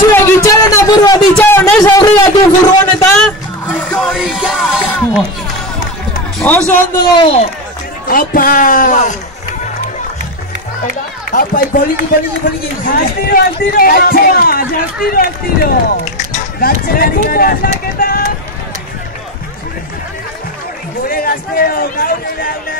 zuek itxaron apur bat itxaron ez aurrigatu furgoneta. Oso ondo! Apa! Apa, poliki! Altiro! Gatzen ari gara! Gure gazteo, gaur irauna!